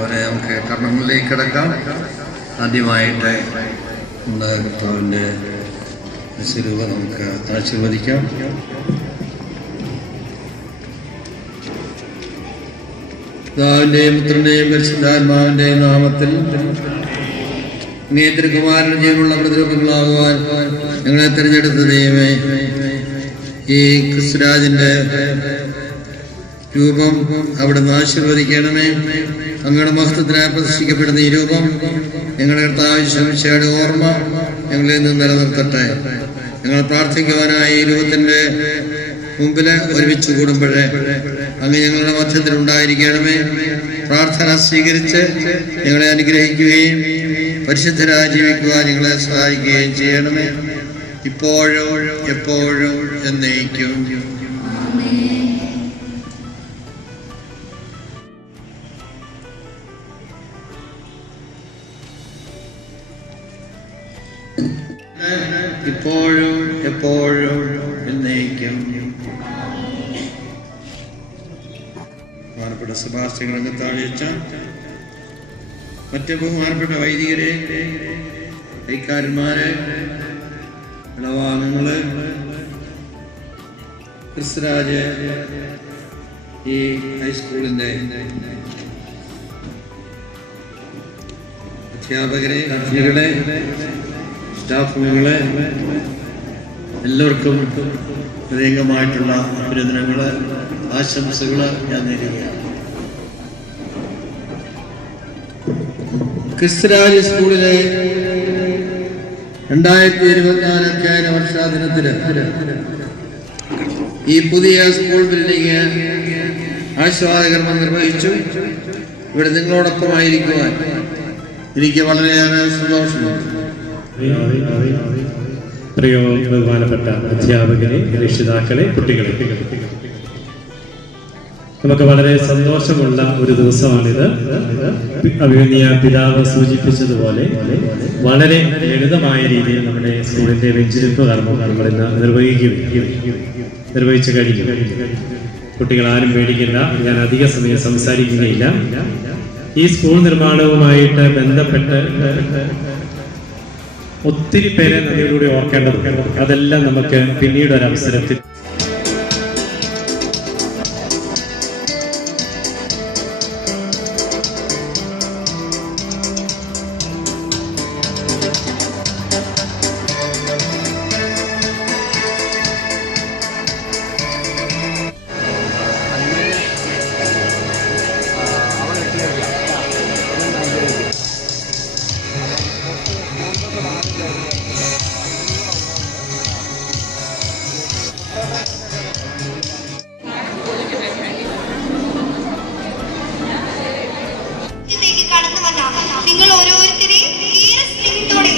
കർത്താവിനെ നമുക്ക് കർമ്മങ്ങളിലേക്ക് കിടക്കാം. ആദ്യമായിട്ട് നമ്മുടെ കർത്താവിൻ്റെ സ്വരൂപം നമുക്ക് ആശീർവദിക്കാം. പിതാവിൻ്റെയും പുത്രൻ്റെയും പരിശുദ്ധാത്മാവിൻ്റെയും നാമത്തിൽ തിരുക്കുമാരൻ ജീവനുള്ള പ്രതിരൂപങ്ങളാകുവാൻ ഞങ്ങളെ തിരഞ്ഞെടുത്ത ദൈവമേ, ഈ ക്രിസ്തുരാജിൻ്റെ രൂപം അവിടുന്ന് ആശീർവദിക്കണമേ. അങ്ങയുടെ മഹത്വത്തിനായി പ്രതിഷ്ഠിക്കപ്പെടുന്ന ഈ രൂപം ഞങ്ങളുടെ കർത്താവ് ശമിശയുടെ ഓർമ്മ ഞങ്ങളിൽ നിന്ന് നിലനിർത്തട്ടെ. ഞങ്ങൾ പ്രാർത്ഥിക്കുവാനായി ഈ രൂപത്തിൻ്റെ മുമ്പിൽ ഒരുമിച്ച് കൂടുമ്പോഴേ അങ്ങ് ഞങ്ങളുടെ മധ്യത്തിൽ ഉണ്ടായിരിക്കണമേ. പ്രാർത്ഥന സ്വീകരിച്ച് ഞങ്ങളെ അനുഗ്രഹിക്കുകയും പരിശുദ്ധരായി ജീവിക്കുവാൻ ഞങ്ങളെ സഹായിക്കുകയും ചെയ്യണമേ, ഇപ്പോഴും എപ്പോഴും എന്നേക്കും. ഇപ്പോഴും എപ്പോഴും എന്നേക്കും. ബഹുമാനപ്പെട്ട സെബാസ്റ്റ്യൻ താഴ്ച, മറ്റ് ബഹുമാനപ്പെട്ട വൈദികരെ, കൈക്കാരന്മാരെ, ഇളവാംഗങ്ങള്, ക്രിസ്തുരാജ് ഈ ഹൈസ്കൂളിൻ്റെ അധ്യാപകരെ, അധ്യാപകരെ, സ്റ്റാഫുകളെ, എല്ലാവർക്കും ഹൃദയംഗമായിട്ടുള്ള അഭിനന്ദനങ്ങള്, ആശംസകള് ഞാൻ നേരുകയാണ്. ക്രിസ്തുരാജ് സ്കൂളിലെ 2024 അധ്യയന വർഷാദിനത്തില് ഈ പുതിയ സ്കൂൾ ബിൽഡിംഗ് ആശീർവാദകർമ്മം നിർവഹിച്ചു. ഇവിടെ നിങ്ങളോടൊപ്പമായിരിക്കുവാൻ എനിക്ക് വളരെയേറെ സന്തോഷമുണ്ട്. ബഹുമാനപ്പെട്ട അധ്യാപകരെ, രക്ഷിതാക്കളെ, കുട്ടികളെ, നമുക്ക് വളരെ സന്തോഷമുള്ള ഒരു ദിവസമാണിത്. അഭിമന്യ പിതാവ് സൂചിപ്പിച്ചതുപോലെ വളരെ ലളിതമായ രീതിയിൽ നമ്മുടെ സ്കൂളിന്റെ വെഞ്ചരിപ്പ് കർമ്മം നമ്മൾ ഇന്ന് നിർവഹിച്ചു കഴിഞ്ഞു. കുട്ടികൾ ആരും പേടിക്കില്ല, ഞാൻ അധിക സമയം സംസാരിക്കുകയില്ല. ഈ സ്കൂൾ നിർമ്മാണവുമായിട്ട് ബന്ധപ്പെട്ട് ഒത്തിരി പേരെ നദിയിലൂടെ ഓർക്കേണ്ടതുണ്ട്. അതെല്ലാം നമുക്ക് പിന്നീട് ഒരവസരത്തിൽ നിങ്ങൾ ഓരോരുത്തരെയും ഏറെ സ്നേഹത്തോടെ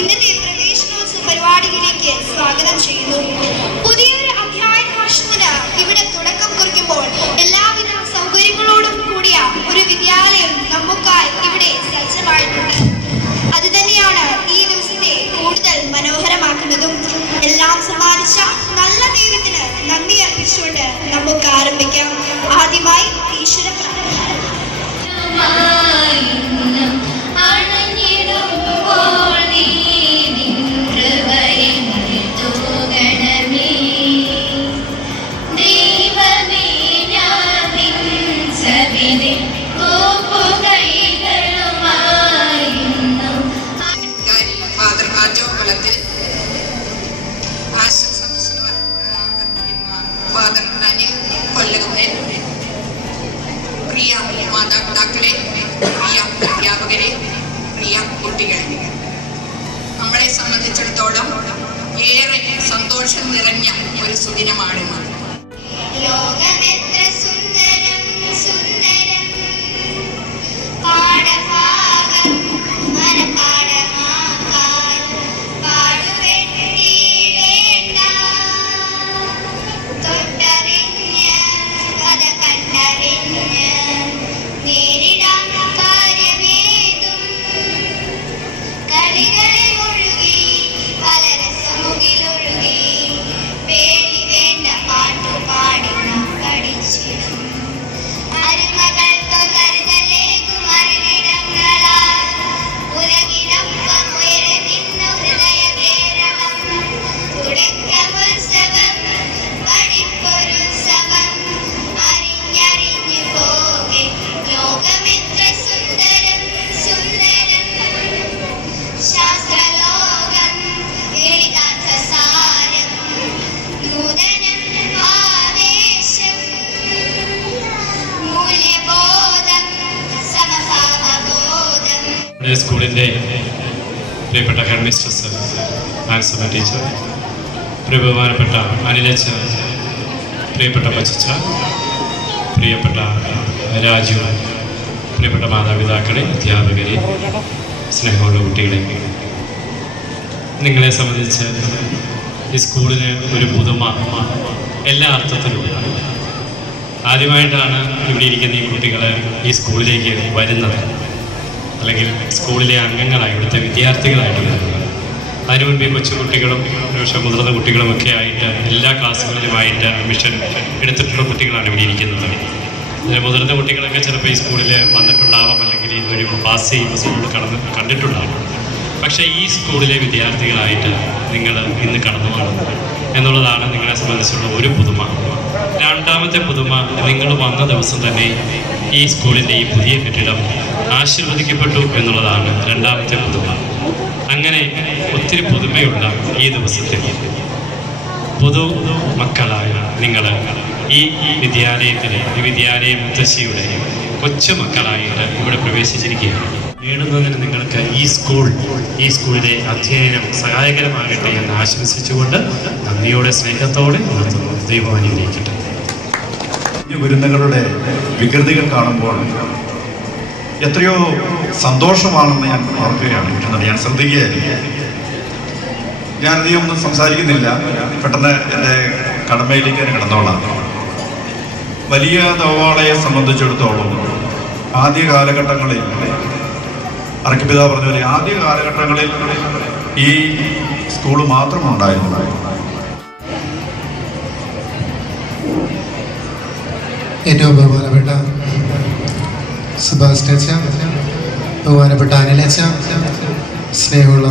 ഇന്നത്തെ പ്രവേശനോത്സവ പരിപാടിയിലേക്ക് സ്വാഗതം ചെയ്യുന്നു. പുതിയൊരു അധ്യയന വർഷത്തിന് ഇവിടെ തുടക്കം കുറിക്കുമ്പോൾ എല്ലാവിധ സൗകര്യങ്ങളോടും കൂടിയ ഒരു വിദ്യാലയം നമുക്കായി ഇവിടെ സജ്ജമായിട്ടുണ്ട്. അത് തന്നെയാണ് ഈ ദിവസത്തെ കൂടുതൽ മനോഹരമാക്കുന്നതും. എല്ലാം സമ്മാനിച്ച നല്ല ദൈവത്തിന് നന്ദി അർപ്പിച്ചുകൊണ്ട് നമുക്ക് ആരംഭിക്കാം. ആദ്യമായി ഈശ്വര പ്രിയ മാതാപിതാക്കളെ, പ്രിയ അധ്യാപകരെ, പ്രിയ കുട്ടികളെ, നമ്മളെ സംബന്ധിച്ചിടത്തോളം ഏറെ സന്തോഷം നിറഞ്ഞ ഒരു സുദിനമാണ്. ലോകമെത്ര സുന്ദരം സുന്ദരം പാഠഭാഗം മനപാഠമാക്കാൻ പാടുവെട്ടിയിടേണ്ട തൊട്ടറിഞ്ഞ് കഥ കണ്ടറിഞ്ഞ് നേരിടാൻ കാര്യമേതും കളികളിൽ മുഴുകി പലരസമുകിലൊഴുകി പേടി വേണ്ട പാട്ടുപാടി നാം പഠിച്ചിടും. തുടക്കമുത്സവം പഠിപ്പൊരുത്സവം അറിഞ്ഞറിഞ്ഞു പോകെ ലോകമെത്ര സുന്ദരം സുന്ദരം ശാസ്ത്രലോകം എഴുതാത്ത സാരം നൂതനം ആവേശം മൂല്യബോധം സമഭാവബോധം. സ്കൂളിൻ്റെ പ്രിയപ്പെട്ട ഹെഡ് മിസ്ട്രസ് ആൻസമ ടീച്ചർ, ബഹുമാനപ്പെട്ട അനിലച്ച, പ്രിയപ്പെട്ട പച്ചച്ച, പ്രിയപ്പെട്ട രാജു, പ്രിയപ്പെട്ട മാതാപിതാക്കളെ, അധ്യാപകരെ, സ്നേഹമുള്ള കുട്ടികളെ, നിങ്ങളെ സംബന്ധിച്ച് ഈ സ്കൂളിന് ഒരു പുതുമ എല്ലാ അർത്ഥത്തിലും. ആദ്യമായിട്ടാണ് ഇവിടെ ഇരിക്കുന്ന ഈ കുട്ടികൾ ഈ സ്കൂളിലേക്ക് വരുന്നത്, അല്ലെങ്കിൽ സ്കൂളിലെ അംഗങ്ങളായി, ഇവിടുത്തെ വിദ്യാർത്ഥികളായിട്ട് വരുന്നത്. അതിനു മുൻപേ കൊച്ചുകുട്ടികളും പക്ഷേ മുതിർന്ന കുട്ടികളുമൊക്കെ ആയിട്ട് എല്ലാ ക്ലാസ്സുകളിലുമായിട്ട് അഡ്മിഷൻ എടുത്തിട്ടുള്ള കുട്ടികളാണ് ഇവിടെ ഇരിക്കുന്നത്. അതിന് മുതിർന്ന കുട്ടികളൊക്കെ ചിലപ്പോൾ ഈ സ്കൂളിൽ വന്നിട്ടുണ്ടാവാം, അല്ലെങ്കിൽ ഒരു പാസ് ചെയ്യുമ്പോൾ സ്കൂൾ കണ്ടിട്ടുണ്ടാവും. പക്ഷേ ഈ സ്കൂളിലെ വിദ്യാർത്ഥികളായിട്ട് നിങ്ങൾ ഇന്ന് കടന്നു വന്നത് എന്നുള്ളതാണ് നിങ്ങളെ സംബന്ധിച്ചുള്ള ഒരു പുതുമ. രണ്ടാമത്തെ പുതുമ, നിങ്ങൾ വന്ന ദിവസം തന്നെ ഈ സ്കൂളിൻ്റെ ഈ പുതിയ കെട്ടിടം ആശീർവദിക്കപ്പെട്ടു എന്നുള്ളതാണ് രണ്ടാമത്തെ പുതുമ. അങ്ങനെ ഒത്തിരി പുതുമയുള്ള ഈ ദിവസത്തിൽ പുതു മക്കളായ നിങ്ങൾ ഈ വിദ്യാലയത്തിലെ, ഈ വിദ്യാലയ മുത്തശ്ശിയുടെ കൊച്ചുമക്കളായിട്ട് ഇവിടെ പ്രവേശിച്ചിരിക്കുകയാണ്. നേടുന്നതിന് നിങ്ങൾക്ക് ഈ സ്കൂളിലെ അധ്യയനം സഹായകരമാകട്ടെ എന്ന് ആശംസിച്ചുകൊണ്ട് നന്ദിയോടെ, സ്നേഹത്തോടെ നിർത്തുന്നു. ദൈവം അനുഗ്രഹിക്കട്ടെ. ഗുരുതകളുടെ വികൃതികൾ കാണുമ്പോൾ എത്രയോ സന്തോഷമാണെന്ന് ഞാൻ ഓർക്കുകയാണ്. ഞാൻ ശ്രദ്ധിക്കുകയായിരുന്നു. ഞാനധികം ഒന്നും സംസാരിക്കുന്നില്ല, പെട്ടെന്ന് എൻ്റെ കടമയിലേക്ക് ഞാൻ കിടന്നോളാം. വലിയ ദവാളയെ സംബന്ധിച്ചിടത്തോളം ആദ്യ കാലഘട്ടങ്ങളിൽ, അറക്കിപ്പിതാവ് പറഞ്ഞ പോലെ ആദ്യ കാലഘട്ടങ്ങളിൽ ഈ സ്കൂള് മാത്രമുണ്ടായിരുന്നു. ഏറ്റവും ബഹുമാനപ്പെട്ട സുഭാഷ്, ബഹുമാനപ്പെട്ട അനിലച്ച, സ്നേഹമുള്ള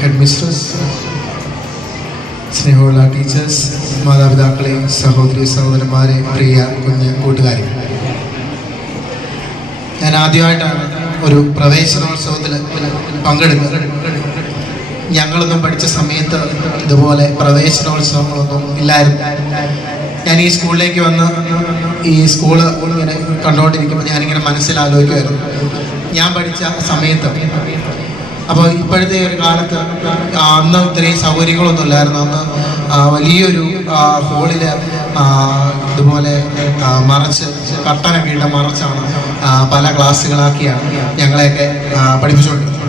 ഹെഡ് മിസ്ട്രസ്, സ്നേഹമുള്ള ടീച്ചേഴ്സ്, മാതാപിതാക്കളെ, സഹോദരി സഹോദരന്മാരെ, പ്രിയ കുഞ്ഞ് കൂട്ടുകാരെ, ഞാൻ ആദ്യമായിട്ടാണ് ഒരു പ്രവേശനോത്സവത്തിൽ പങ്കെടുക്കുന്നത്. ഞങ്ങളൊന്നും പഠിച്ച സമയത്ത് ഇതുപോലെ പ്രവേശനോത്സവങ്ങളൊന്നും ഇല്ലായിരുന്നു. ഞാൻ ഈ സ്കൂളിലേക്ക് വന്ന് ഈ സ്കൂള് ഇങ്ങനെ കണ്ടുകൊണ്ടിരിക്കുമ്പോൾ ഞാനിങ്ങനെ മനസ്സിലാലോചിക്കുമായിരുന്നു, ഞാൻ പഠിച്ച സമയത്ത്. അപ്പോൾ ഇപ്പോഴത്തെ ഒരു കാലത്ത് അന്ന് ഇത്രയും സൗകര്യങ്ങളൊന്നും ഇല്ലായിരുന്നു. അന്ന് വലിയൊരു ഹോളിൽ ഇതുപോലെ മറച്ച് കട്ടനൊക്കെ ഇട്ട് മറച്ചാണ് പല ക്ലാസ്സുകളാക്കിയാണ് ഞങ്ങളെയൊക്കെ പഠിപ്പിച്ചുകൊണ്ടിരുന്നത്.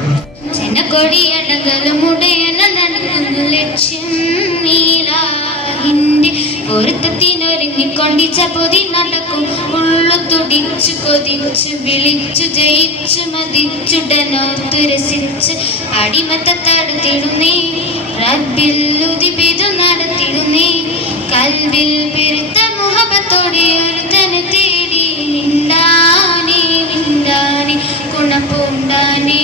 പൊരുത്തത്തിനൊരുങ്ങിക്കൊണ്ടിച്ച പൊതി നടക്കും ഉള്ളു തുടിച്ചു കൊതിച്ചു വിളിച്ചു ജയിച്ചു മതിച്ചുടനോത്തു രസിച്ച് അടിമത്തെ തടുത്തിടുന്നേ റബ്ബിൽ ഉദിപിതു നടത്തിടുന്നേ കൽവിൽ പെരുത്ത മുഹബത്തോടെ ഒരുത്തനെ തേടി മിണ്ടാനേ മിണ്ടാനേ ഗുണപൂണ്ടാനേ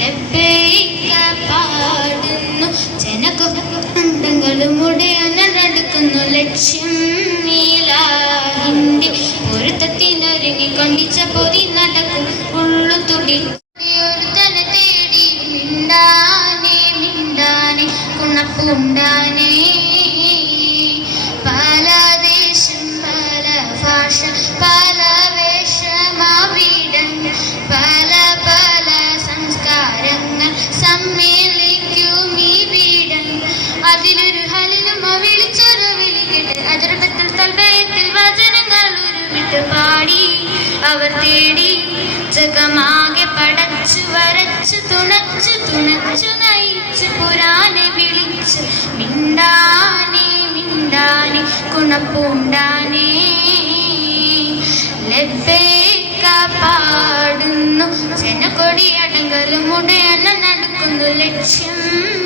ലബ്ബൈക പാടുന്നു ജനകുണ്ടങ്ങളും ഉടയനടുക്കുന്നു ലക്ഷ്യം നീലാഹിന്റെ പൊരുത്തത്തിനൊരുങ്ങിക്കൊണ്ടിച്ച പൊതി നടക്കും ഉള്ളു തുടി ഒരുത്തനെ തേടി മിണ്ടാനേ മിണ്ടാനേ ഗുണപൂണ്ടാനേ പല ദേശം പല ഭാഷ പല വേഷമാവിടങ്ങൾ പല പല സംസ്കാരങ്ങൾ സമ്മേളിക്കും ഈ വീടങ്ങൾ അതിലൊരു ഹലിനും വിളിച്ചൊരു വിളിക്കട്ടെ അതിർബത്തിൽ തൽബയത്തിൽ വചനങ്ങൾ ഉരുവിട്ട് പാടി അവർ തേടി ജഗമാകെ പടച്ചു വരച്ചു തുണച്ചു തുണച്ചു നയിച്ചു പുരാനെ വിളിച്ചു മിണ്ടാനേ മിണ്ടാനേ ഗുണപൂണ്ടാനേ ലബ്ബൈക പാടുന്നു ജനകൊടിയടങ്കലും ഉടയന നടക്കുന്നു ലക്ഷ്യം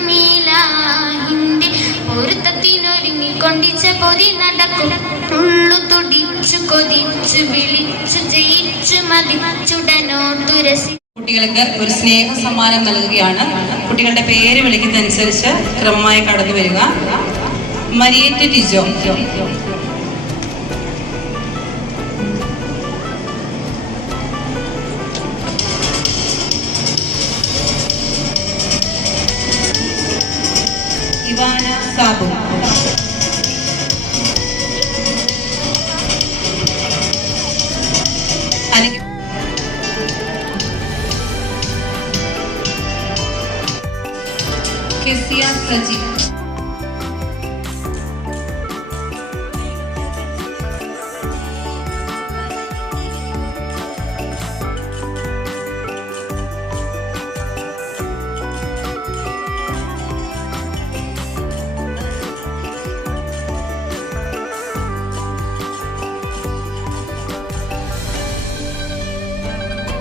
മീലാഹിന്റെ പൊരുത്തത്തിനൊരുങ്ങിക്കൊണ്ടിച്ച പൊതി നടക്കും ഉള്ളു തുടിച്ചു കൊതിച്ചു വിളിച്ചു ജയിച്ചു മതിച്ചുടനോത്തു രസി. കുട്ടികൾക്ക് ഒരു സ്നേഹ സമ്മാനം നൽകുകയാണ്. കുട്ടികളുടെ പേര് വിളിക്കുന്നതനുസരിച്ച് ക്രമമായി കടന്നു വരിക. Mariette Tijo, Ivana Sabu, Kezia Saji,